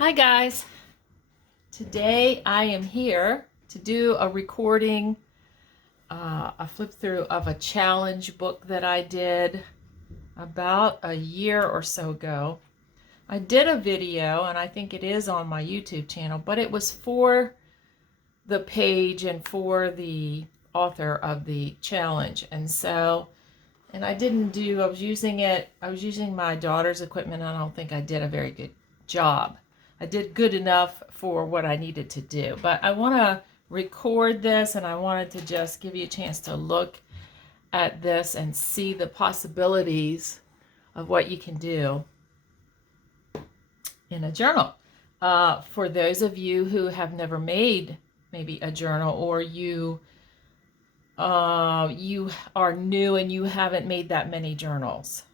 Hi guys, today I am here to do a recording, a flip through of a challenge book that I did about a year or so ago. I did a video and I think it is on my YouTube channel, but it was for the page and for the author of the challenge. And I was using my daughter's equipment, and I don't think I did a very good job. I did good enough for what I needed to do, but I want to record this, and I wanted to just give you a chance to look at this and see the possibilities of what you can do in a journal. For those of you who have never made maybe a journal, or you are new and you haven't made that many journals,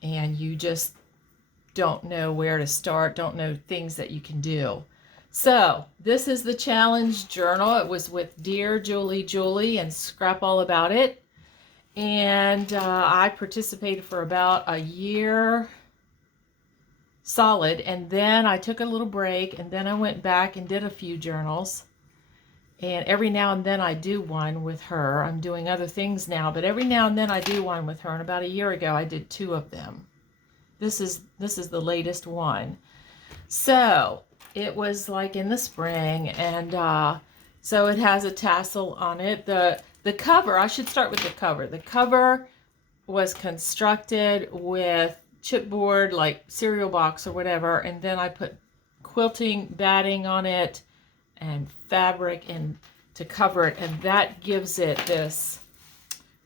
and you just don't know where to start, don't know things that you can do. So this is the challenge journal. It was with Dearjuliejulie and Scrap All About It. And I participated for about a year solid. And then I took a little break, and then I went back and did a few journals. And every now and then I do one with her. I'm doing other things now, but every now and then I do one with her. And about a year ago, I did 2 of them. This is the latest one. So it was like in the spring, and so it has a tassel on it. The cover, I should start with the cover. The cover was constructed with chipboard, like cereal box or whatever, and then I put quilting batting on it and fabric and to cover it, and that gives it this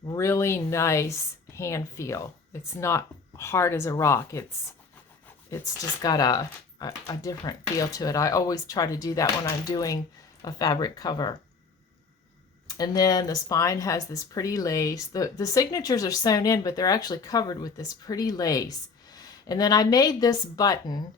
really nice hand feel. It's not hard as a rock. It's just got a different feel to it. I always try to do that when I'm doing a fabric cover. And then the spine has this pretty lace. The signatures are sewn in, but they're actually covered with this pretty lace. And then I made this button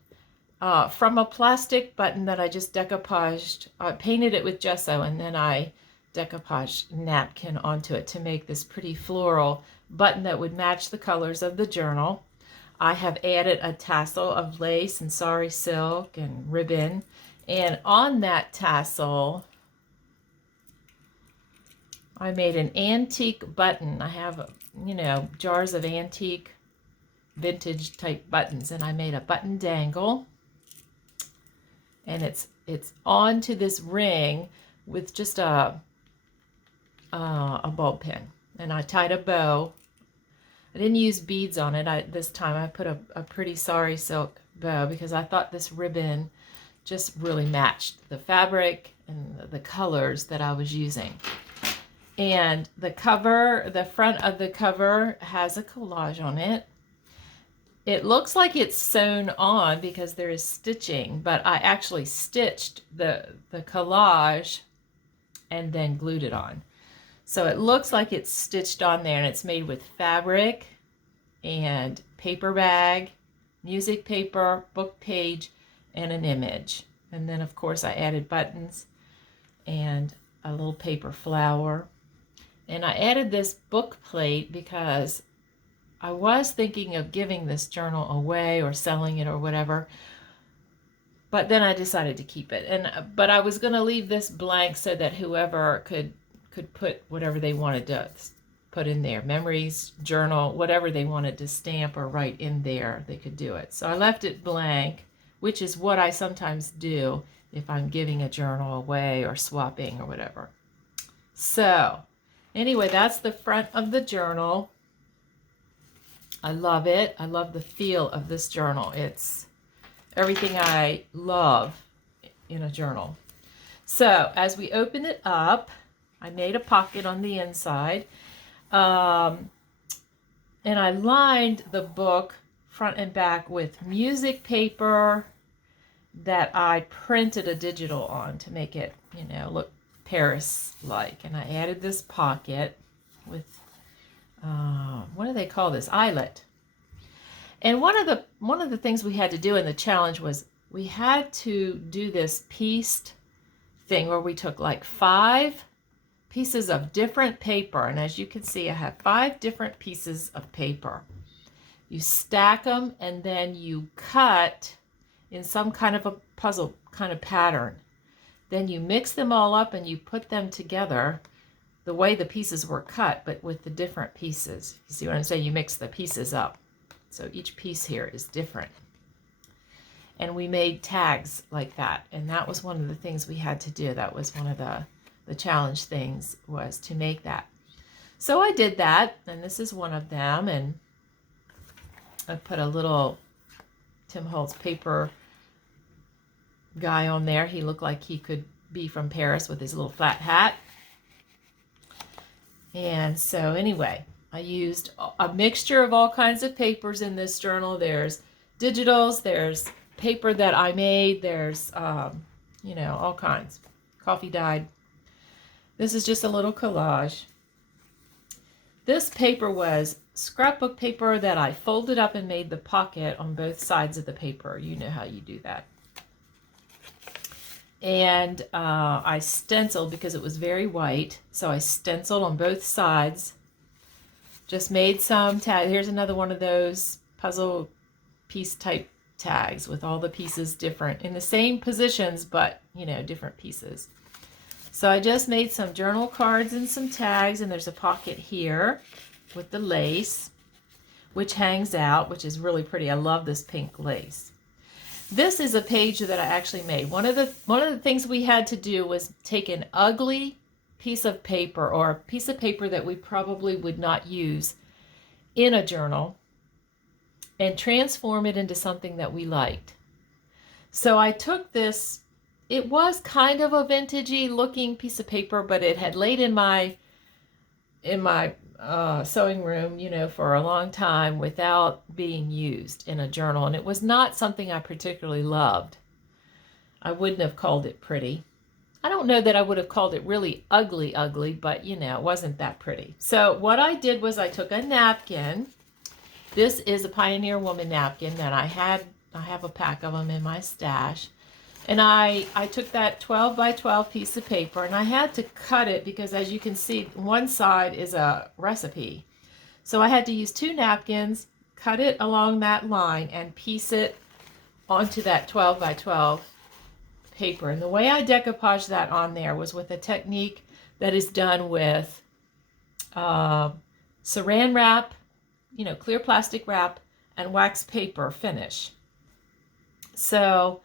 from a plastic button that I just decoupaged. I painted it with gesso, and then I decoupaged napkin onto it to make this pretty floral button that would match the colors of the journal. I have added a tassel of lace and sari silk and ribbon, and on that tassel I made an antique button. I have, jars of antique vintage type buttons, and I made a button dangle, and it's onto this ring with just a bulb pin, and I tied a bow. I didn't use beads on it. This time I put a pretty sari silk bow because I thought this ribbon just really matched the fabric and the colors that I was using. And the cover, the front of the cover has a collage on it. It looks like it's sewn on because there is stitching, but I actually stitched the collage and then glued it on. So it looks like it's stitched on there, and it's made with fabric and paper bag, music paper, book page, and an image. And then of course I added buttons and a little paper flower. And I added this book plate because I was thinking of giving this journal away or selling it or whatever, but then I decided to keep it. But I was going to leave this blank so that whoever could put whatever they wanted to put in there, memories, journal, whatever they wanted to stamp or write in there, they could do it. So I left it blank, which is what I sometimes do if I'm giving a journal away or swapping or whatever. So anyway, that's the front of the journal. I love it. I love the feel of this journal. It's everything I love in a journal. So as we open it up, I made a pocket on the inside, and I lined the book front and back with music paper that I printed a digital on to make it, look Paris-like. And I added this pocket with, what do they call this? Eyelet. And one of the things we had to do in the challenge was we had to do this pieced thing where we took like 5 pieces of different paper, and as you can see I have 5 different pieces of paper. You stack them, and then you cut in some kind of a puzzle kind of pattern. Then you mix them all up and you put them together the way the pieces were cut, but with the different pieces. You see what I'm saying? You mix the pieces up. So each piece here is different. And we made tags like that. And that was one of the things we had to do. That was one of the challenge things, was to make that. So I did that, and this is one of them. And I put a little Tim Holtz paper guy on there. He looked like he could be from Paris with his little flat hat. And so anyway, I used a mixture of all kinds of papers in this journal. There's digitals, there's paper that I made, there's, you know, all kinds. Coffee dyed. This is just a little collage. This paper was scrapbook paper that I folded up and made the pocket on both sides of the paper. You know how you do that. And I stenciled because it was very white. So I stenciled on both sides. Just made some tags. Here's another one of those puzzle piece type tags with all the pieces different in the same positions, but, you know, different pieces. So I just made some journal cards and some tags, and there's a pocket here with the lace, which hangs out, which is really pretty. I love this pink lace. This is a page that I actually made. One of the things we had to do was take an ugly piece of paper, or a piece of paper that we probably would not use in a journal, and transform it into something that we liked. So I took this, it was kind of a vintagey looking piece of paper, but it had laid in my sewing room, you know, for a long time without being used in a journal. And it was not something I particularly loved. I wouldn't have called it pretty. I don't know that I would have called it really ugly, but, you know, it wasn't that pretty. So what I did was I took a napkin. This is a Pioneer Woman napkin that I have a pack of them in my stash. And I took that 12 by 12 piece of paper, and I had to cut it because, as you can see, one side is a recipe. So I had to use 2 napkins, cut it along that line, and piece it onto that 12 by 12 paper. And the way I decoupaged that on there was with a technique that is done with saran wrap, you know, clear plastic wrap, and wax paper finish. So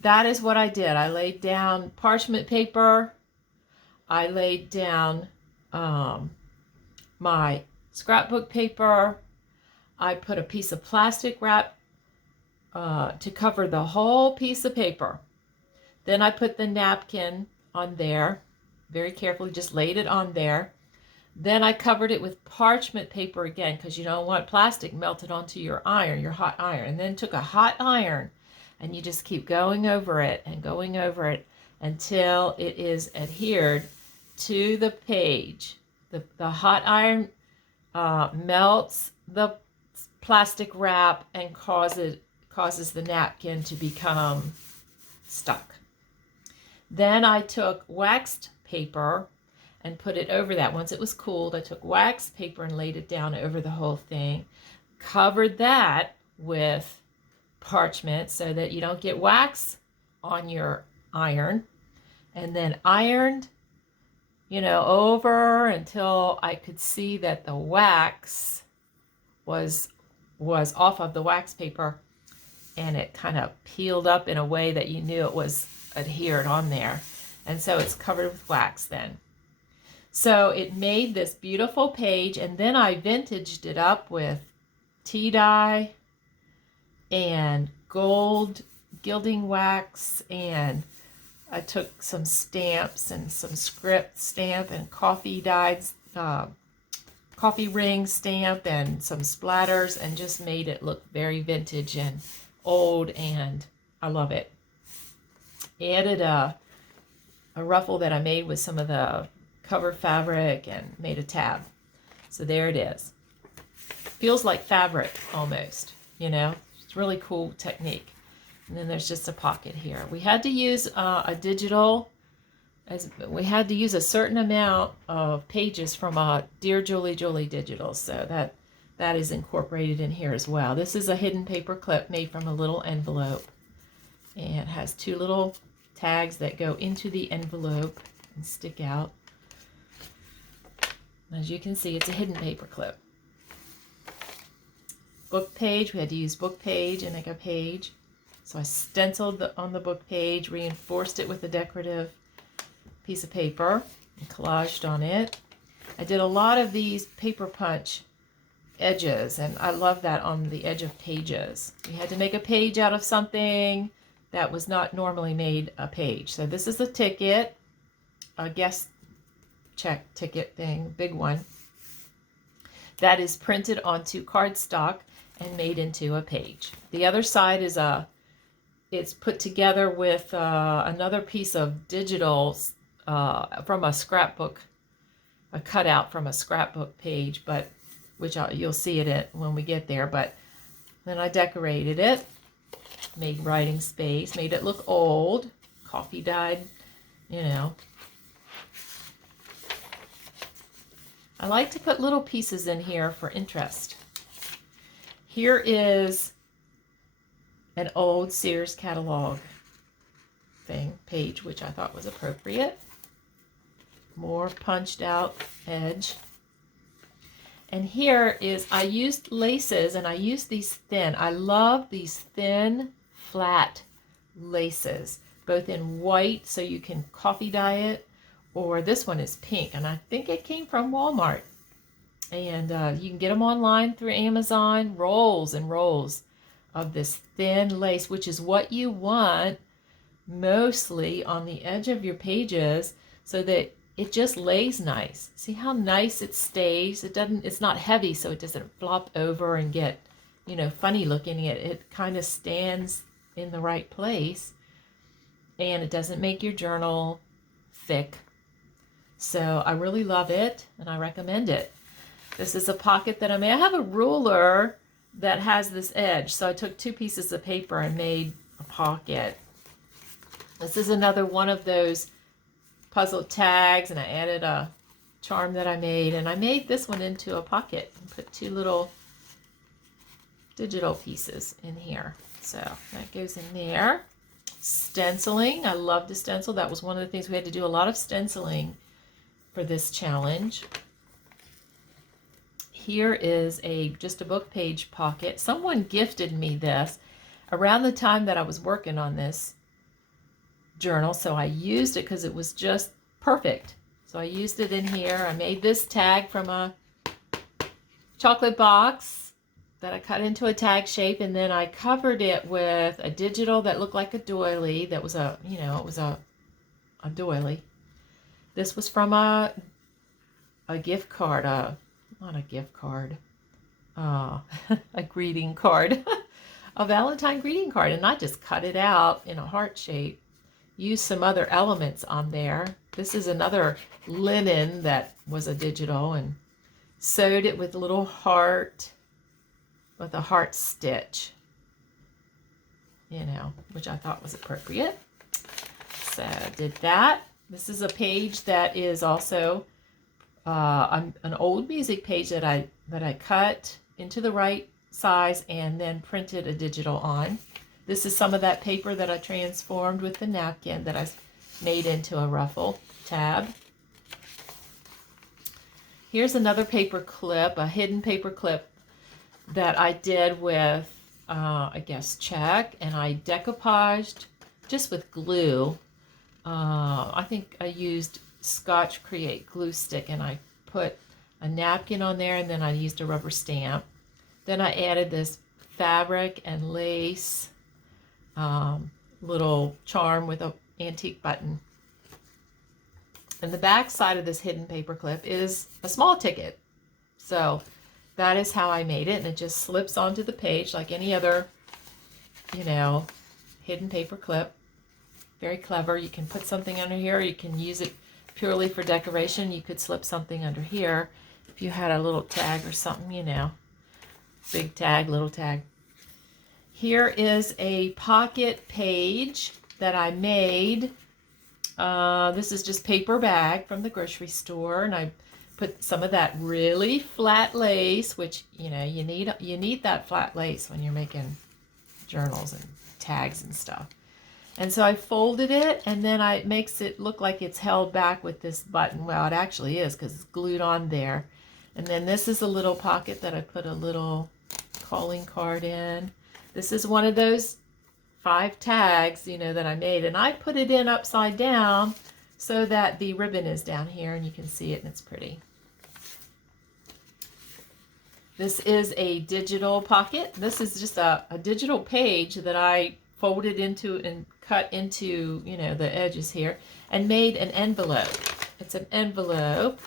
that is what I did. I laid down parchment paper. I laid down my scrapbook paper. I put a piece of plastic wrap to cover the whole piece of paper. Then I put the napkin on there, very carefully, just laid it on there. Then I covered it with parchment paper again, because you don't want plastic melted onto your iron, your hot iron. And then took a hot iron, and you just keep going over it until it is adhered to the page. The hot iron melts the plastic wrap and causes the napkin to become stuck. Then I took waxed paper and put it over that. Once it was cooled, I took waxed paper and laid it down over the whole thing, covered that with parchment so that you don't get wax on your iron, and then ironed, you know, over until I could see that the wax was off of the wax paper, and it kind of peeled up in a way that you knew it was adhered on there. And so it's covered with wax then. So it made this beautiful page, and then I vintaged it up with tea dye and gold gilding wax, and I took some stamps and some script stamp and coffee dyed coffee ring stamp and some splatters, and just made it look very vintage and old, and I love it. Added a ruffle that I made with some of the cover fabric and made a tab. So there it is. Feels like fabric almost, you know. It's really cool technique. And then there's just a pocket here. We had to use a digital, we had to use a certain amount of pages from a Dearjuliejulie digital, so that is incorporated in here as well. This is a hidden paper clip made from a little envelope. And it has two little tags that go into the envelope and stick out. As you can see, it's a hidden paper clip. Book page, we had to use book page and make a page. So I stenciled on the book page, reinforced it with a decorative piece of paper, and collaged on it. I did a lot of these paper punch edges, and I love that on the edge of pages. We had to make a page out of something that was not normally made a page. So this is a ticket, a guest check ticket thing, big one, that is printed onto cardstock and made into a page. The other side is it's put together with another piece of digital from a scrapbook, a cutout from a scrapbook page, but which you'll see it when we get there. But then I decorated it, made writing space, made it look old, coffee dyed, you know. I like to put little pieces in here for interest. Here is an old Sears catalog page, which I thought was appropriate. More punched out edge. And here is, I used laces, and I used these thin. I love these thin, flat laces, both in white, so you can coffee dye it, or this one is pink, and I think it came from Walmart. And you can get them online through Amazon, rolls and rolls of this thin lace, which is what you want mostly on the edge of your pages, so that it just lays nice. See how nice it stays? It's not heavy, so it doesn't flop over and get, you know, funny looking. It kind of stands in the right place, and it doesn't make your journal thick. So I really love it, and I recommend it. This is a pocket that I made. I have a ruler that has this edge, so I took two pieces of paper and made a pocket. This is another one of those puzzle tags, and I added a charm that I made, and I made this one into a pocket and put two little digital pieces in here. So that goes in there. Stenciling. I love to stencil. That was one of the things we had to do, a lot of stenciling for this challenge. Here is just a book page pocket. Someone gifted me this around the time that I was working on this journal, so I used it because it was just perfect. So I used it in here. I made this tag from a chocolate box that I cut into a tag shape, and then I covered it with a digital that looked like a doily. That was a, you know, it was a doily. This was from a gift card, not a gift card, a greeting card, a Valentine greeting card, and I just cut it out in a heart shape. Use some other elements on there. This is another linen that was a digital, and sewed it with a little heart, with a heart stitch, you know, which I thought was appropriate. So did that. This is a page that is also an old music page that I cut into the right size and then printed a digital on. This is some of that paper that I transformed with the napkin that I made into a ruffle tab. Here's another paper clip, a hidden paper clip that I did with a guest check, and I decoupaged just with glue. I think I used Scotch Create glue stick, and I put a napkin on there, and then I used a rubber stamp. Then I added this fabric and lace little charm with an antique button. And the back side of this hidden paper clip is a small ticket. So that is how I made it, and it just slips onto the page like any other, you know, hidden paper clip. Very clever. You can put something under here, or you can use it purely for decoration. You could slip something under here if you had a little tag or something, you know. Big tag, little tag. Here is a pocket page that I made. This is just paper bag from the grocery store, and I put some of that really flat lace, which, you know, you need that flat lace when you're making journals and tags and stuff. And so I folded it, and then it makes it look like it's held back with this button. Well, it actually is because it's glued on there. And then this is a little pocket that I put a little calling card in. This is one of those 5 tags, you know, that I made. And I put it in upside down so that the ribbon is down here and you can see it and it's pretty. This is a digital pocket. This is just a digital page that I folded into and cut into, you know, the edges here and made an envelope. It's an envelope.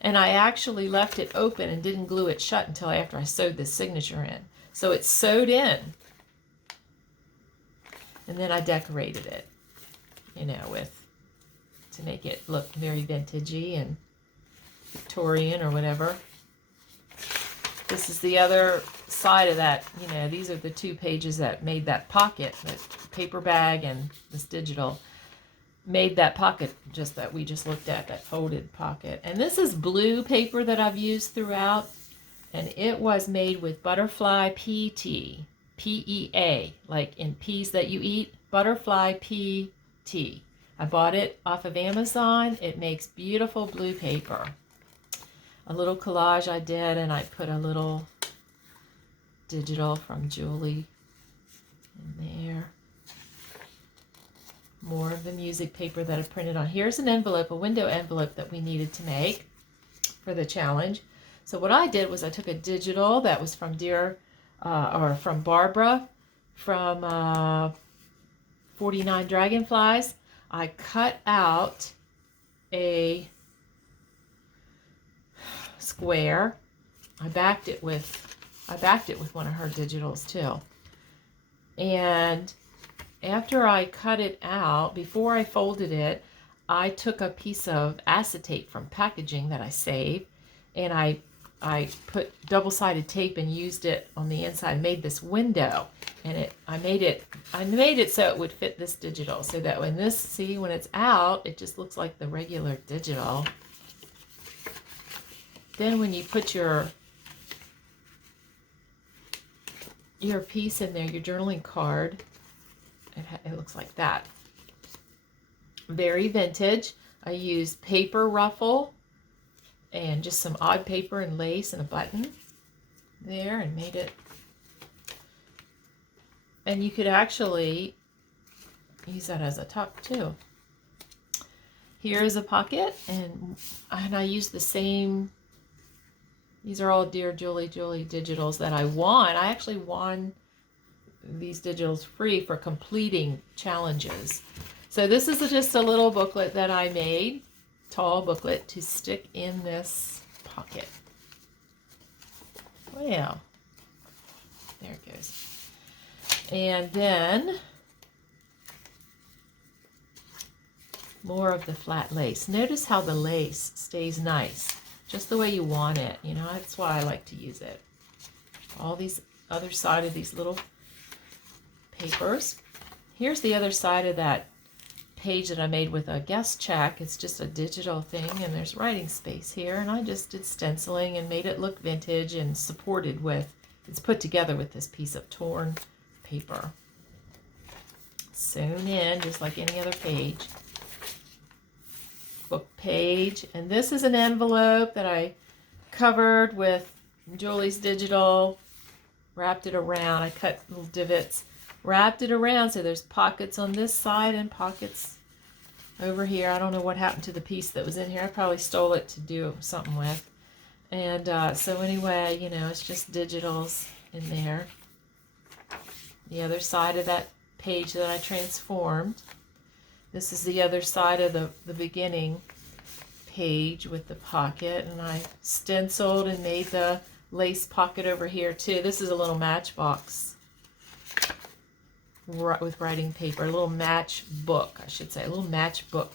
And I actually left it open and didn't glue it shut until after I sewed the signature in. So it's sewed in. And then I decorated it, you know, to make it look very vintagey and Victorian or whatever. This is the other side of that, you know, these are the 2 pages that made that pocket, that paper bag and this digital made that pocket just that we just looked at, that folded pocket. And this is blue paper that I've used throughout, and it was made with butterfly PT, PEA, like in peas that you eat, butterfly PT. I bought it off of Amazon. It makes beautiful blue paper. A little collage I did, and I put a little digital from Julie in there. More of the music paper that I printed on. Here's an envelope, a window envelope that we needed to make for the challenge. So what I did was I took a digital that was from from Barbara from 49 Dragonflies. I cut out a square. I backed it with one of her digitals too. And after I cut it out, before I folded it, I took a piece of acetate from packaging that I saved, and I put double-sided tape and used it on the inside. I made this window, and I made it so it would fit this digital, so that when it's out, it just looks like the regular digital. Then when you put your piece in there, your journaling card, it looks like that. Very vintage. I used paper ruffle and just some odd paper and lace and a button there and made it. And you could actually use that as a tuck too. Here is a pocket, and I used the same. These are all Dearjuliejulie digitals that I won. I actually won these digitals free for completing challenges. So this is just a little booklet that I made, tall booklet, to stick in this pocket. Well, there it goes. And then more of the flat lace. Notice how the lace stays nice, just the way you want it. You know, that's why I like to use it. All these other side of these little papers. Here's the other side of that page that I made with a guest check. It's just a digital thing, and there's writing space here, and I just did stenciling and made it look vintage and supported with, it's put together with this piece of torn paper. Sewn in just like any other page. Book page, and this is an envelope that I covered with Julie's digital, wrapped it around. I cut little divots, wrapped it around so there's pockets on this side and pockets over here. I don't know what happened to the piece that was in here. I probably stole it to do something with. And so anyway, you know, it's just digitals in there. The other side of that page that I transformed. This is the other side of the beginning page with the pocket, and I stenciled and made the lace pocket over here too. This is a little matchbox with writing paper, a little match book, I should say, a little matchbook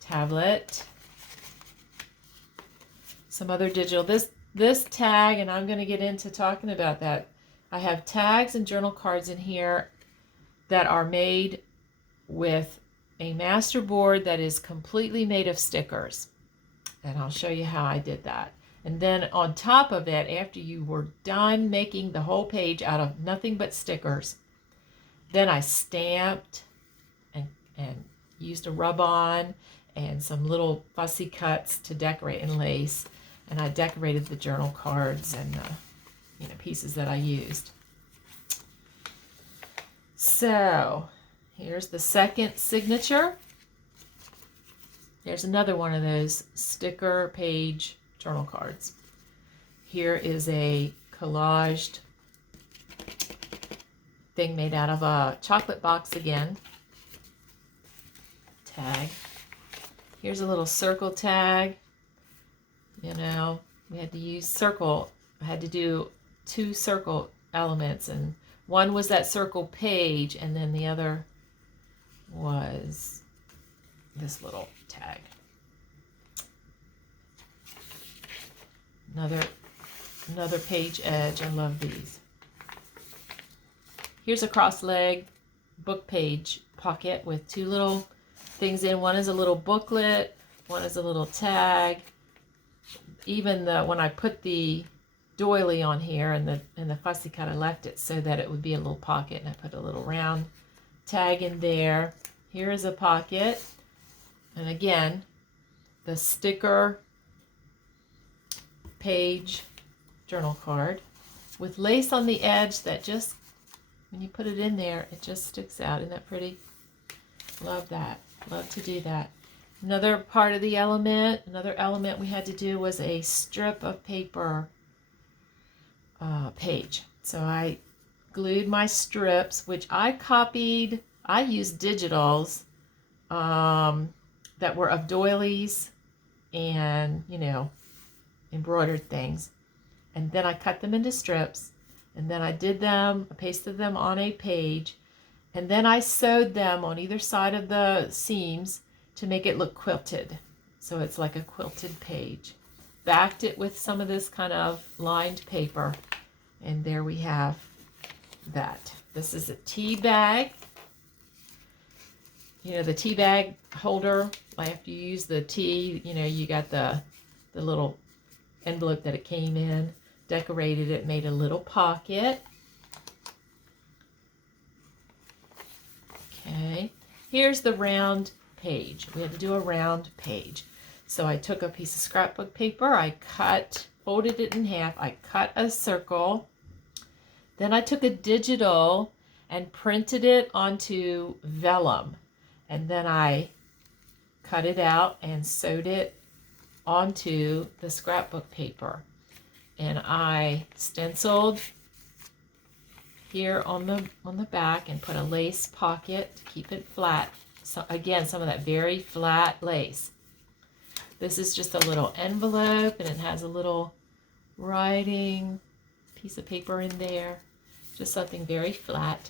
tablet. Some other digital. This tag, and I'm going to get into talking about that. I have tags and journal cards in here that are made with a master board that is completely made of stickers, and I'll show you how I did that. And then on top of it, after you were done making the whole page out of nothing but stickers, Then I stamped and used a rub-on and some little fussy cuts to decorate and lace. And I decorated the journal cards and pieces that I used. So here's the second signature. There's another one of those sticker page journal cards. Here is a collaged thing made out of a chocolate box again. Tag. Here's a little circle tag. We had to use circle. I had to do 2 circle elements, and one was that circle page, and then the other was this little tag. Another page edge. I love these. Here's a cross leg book page pocket with 2 little things in. One is a little booklet, one is a little tag. Even when I put the doily on here and the fussy cut, I left it so that it would be a little pocket, and I put a little round tag in there. Here is a pocket, and again, the sticker page journal card with lace on the edge that just, when you put it in there, it just sticks out. Isn't that pretty? Love that. Love to do that. Another element we had to do was a strip of paper page. So I glued my strips, which I copied. I used digitals that were of doilies and, embroidered things. And then I cut them into strips, and then I pasted them on a page, and then I sewed them on either side of the seams to make it look quilted. So it's like a quilted page. Backed it with some of this kind of lined paper, and there we have that. This is a tea bag. The tea bag holder, after you use the tea, you got the little envelope that it came in. Decorated it, made a little pocket. Okay, here's the round page. We had to do a round page. So I took a piece of scrapbook paper, I folded it in half, I cut a circle. Then I took a digital and printed it onto vellum. And then I cut it out and sewed it onto the scrapbook paper. And I stenciled here on the back and put a lace pocket to keep it flat. So again, some of that very flat lace. This is just a little envelope, and it has a little writing piece of paper in there. Just something very flat.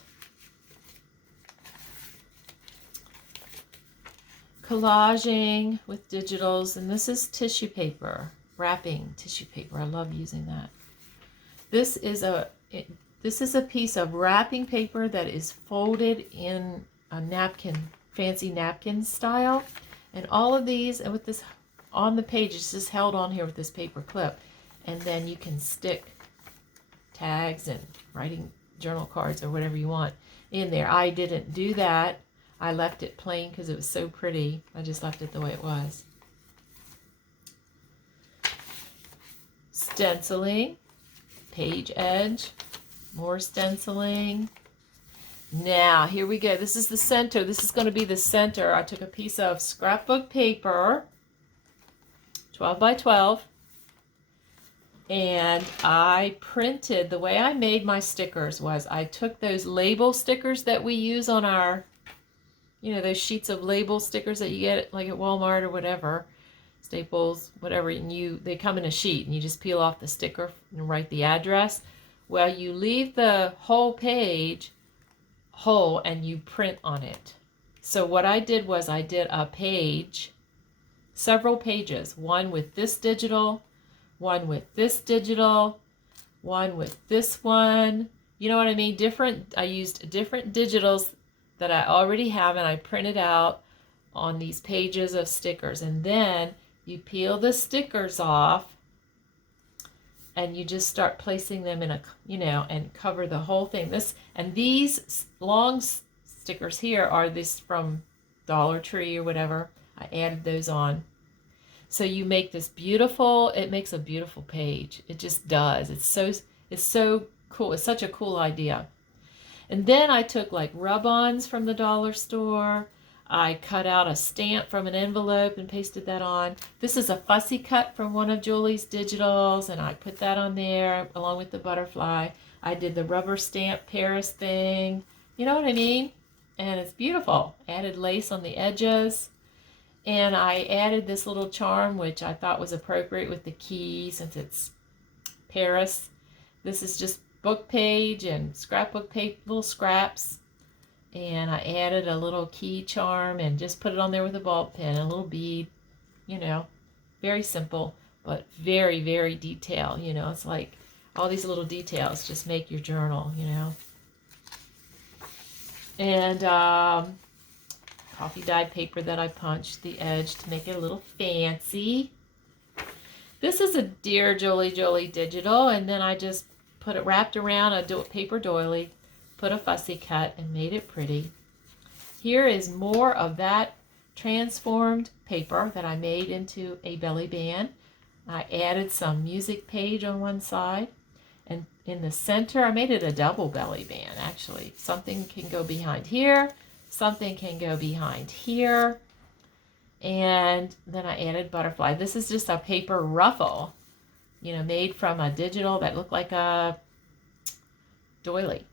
Collaging with digitals, and this is tissue paper. Wrapping tissue paper. I love using that. This is a piece of wrapping paper that is folded in a napkin, fancy napkin style. And all of these, and with this on the page, it's just held on here with this paper clip. And then you can stick tags and writing journal cards or whatever you want in there. I didn't do that. I left it plain because it was so pretty. I just left it the way it was. Stenciling, page edge, more stenciling. Now, here we go. This is the center. This is going to be the center. I took a piece of scrapbook paper, 12 by 12, and I printed, the way I made my stickers was I took those label stickers that we use on our, those sheets of label stickers that you get like at Walmart or whatever, Staples, whatever, and they come in a sheet, and you just peel off the sticker and write the address. Well, you leave the whole page whole and you print on it. So what I did was I did a page, several pages, one with this digital, one with this digital, one with this one. You know what I mean? I used different digitals that I already have, and I printed out on these pages of stickers. And then you peel the stickers off, and you just start placing them in a, and cover the whole thing. These long stickers here are this from Dollar Tree or whatever. I added those on. So you make this beautiful, it makes a beautiful page. It just does. It's so cool. It's such a cool idea. And then I took like rub-ons from the dollar store. I cut out a stamp from an envelope and pasted that on. This is a fussy cut from one of Julie's digitals, and I put that on there along with the butterfly. I did the rubber stamp Paris thing. You know what I mean? And it's beautiful. Added lace on the edges. And I added this little charm, which I thought was appropriate with the key since it's Paris. This is just book page and scrapbook page, little scraps. And I added a little key charm and just put it on there with a ball pen, a little bead, very simple, but very, very detailed. It's like all these little details just make your journal, And coffee dyed paper that I punched the edge to make it a little fancy. This is a Dearjuliejulie digital, and then I just put it wrapped around a paper doily, put a fussy cut, and made it pretty. Here is more of that transformed paper that I made into a belly band. I added some music page on one side, and in the center I made it a double belly band actually. Something can go behind here, something can go behind here, and then I added butterfly. This is just a paper ruffle, made from a digital that looked like a doily.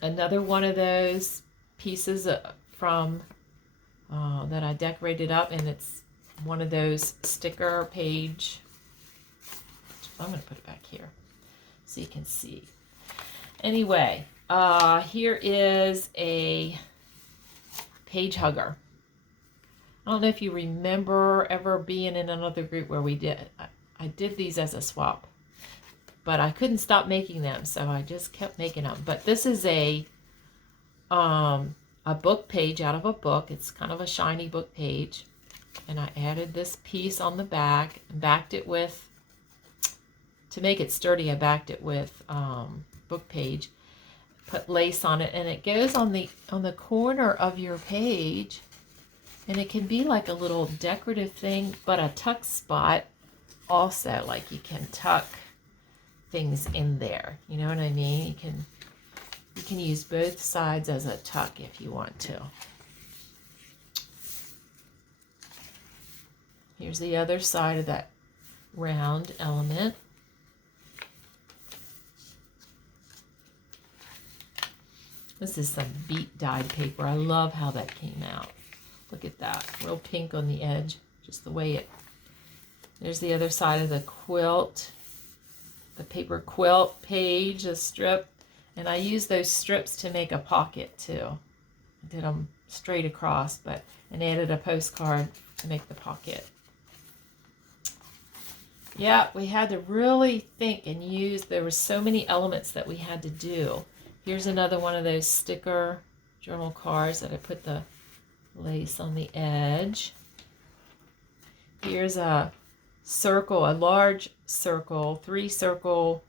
Another one of those pieces from that I decorated up, and it's one of those sticker page. I'm going to put it back here so you can see. Anyway, here is a page hugger. I don't know if you remember ever being in another group where I did these as a swap, but I couldn't stop making them, so I just kept making them. But this is a book page out of a book. It's kind of a shiny book page, and I added this piece on the back and backed it with, to make it sturdy, I backed it with book page, put lace on it, and it goes on the corner of your page, and it can be like a little decorative thing, but a tuck spot also, like you can tuck things in there. You know what I mean? You can use both sides as a tuck if you want to. Here's the other side of that round element. This is some beet dyed paper. I love how that came out. Look at that, real pink on the edge, just the way it. There's the other side of the quilt, the paper quilt page, a strip. And I used those strips to make a pocket too. I did them straight across, and added a postcard to make the pocket. Yeah, we had to really think and use, there were so many elements that we had to do. Here's another one of those sticker journal cards that I put the lace on the edge. Here's a circle, a large circle, 3-circle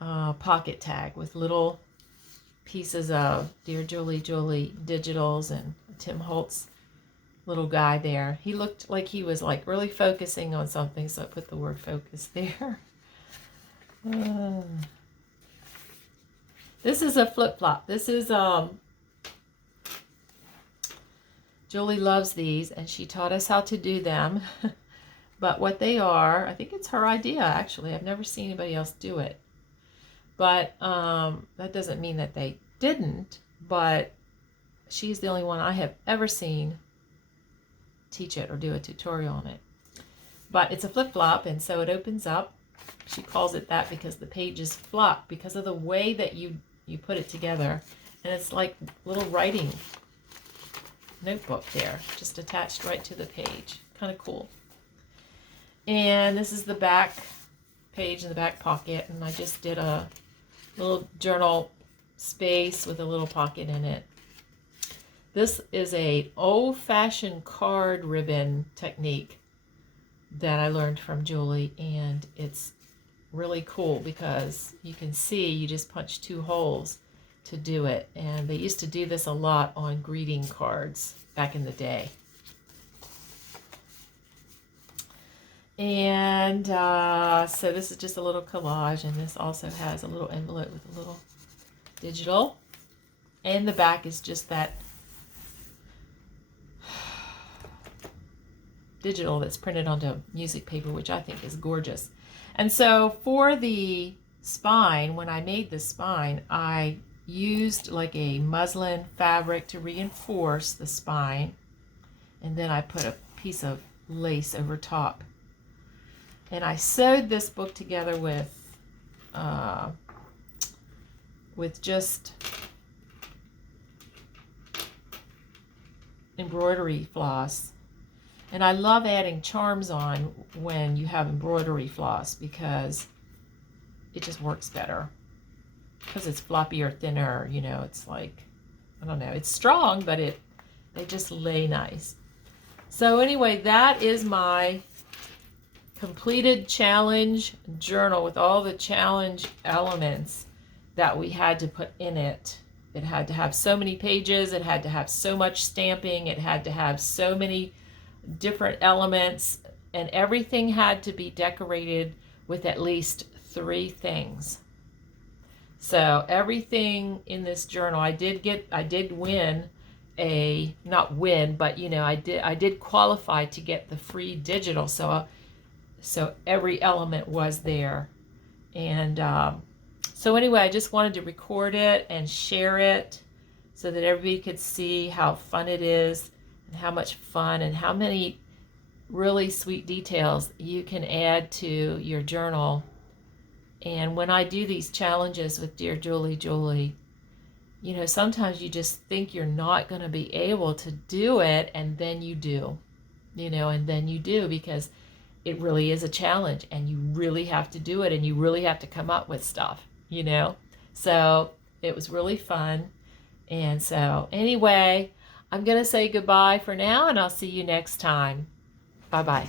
pocket tag with little pieces of Dearjuliejulie digitals and Tim Holtz little guy there. He looked like he was like really focusing on something, so I put the word focus there. This is a flip-flop. This is Julie loves these, and she taught us how to do them. But what they are, I think it's her idea, actually. I've never seen anybody else do it. But that doesn't mean that they didn't, but she's the only one I have ever seen teach it or do a tutorial on it. But it's a flip-flop, and so it opens up. She calls it that because the pages flop because of the way that you put it together. And it's like little writing notebook there, just attached right to the page. Kind of cool. And this is the back page in the back pocket, and I just did a little journal space with a little pocket in it. This is a old-fashioned card ribbon technique that I learned from Julie, and it's really cool because you can see you just punch 2 holes to do it. And they used to do this a lot on greeting cards back in the day. And so this is just a little collage, and this also has a little envelope with a little digital. And the back is just that digital that's printed onto music paper, which I think is gorgeous. And so for the spine, when I made the spine, I used like a muslin fabric to reinforce the spine, and then I put a piece of lace over top. And I sewed this book together with just embroidery floss. And I love adding charms on when you have embroidery floss because it just works better. Because it's floppy or thinner, you know, it's like, I don't know, it's strong, but they just lay nice. So anyway, that is my completed challenge journal with all the challenge elements that we had to put in it. It had to have so many pages, it had to have so much stamping, it had to have so many different elements, and everything had to be decorated with at least 3 things. So everything in this journal, I did win a, not win, but you know, I did qualify to get the free digital, so every element was there. And so anyway, I just wanted to record it and share it so that everybody could see how fun it is and how much fun and how many really sweet details you can add to your journal. And when I do these challenges with Dearjuliejulie, you know, sometimes you just think you're not going to be able to do it, and then you do, you know, and then you do, because it really is a challenge and you really have to do it and you really have to come up with stuff, you know. So it was really fun. And so anyway, I'm going to say goodbye for now, and I'll see you next time. Bye-bye.